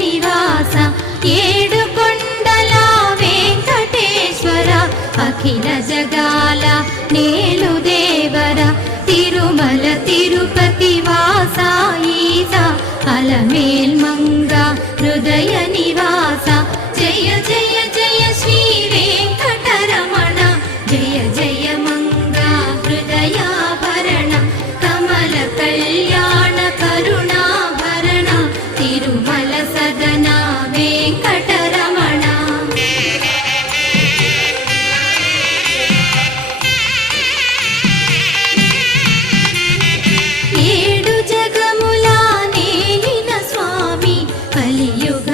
నివాస ఏడుకొండల వెంకటేశ్వర అఖిల జగాల నేలు దేవర తిరుమల తిరుపతి వాస ఈస అలమేల్ మంగ హృదయ నివాస జయ జయ జయ శ్రీ వెంకటరమణ జయ జయ మంగ హృదయాభరణ కమల కళ్యాణ కరుణాభరణ తిరుమల సదన వెంకటరమణ ఏడు జగముల నేలిన స్వామి కలియుగ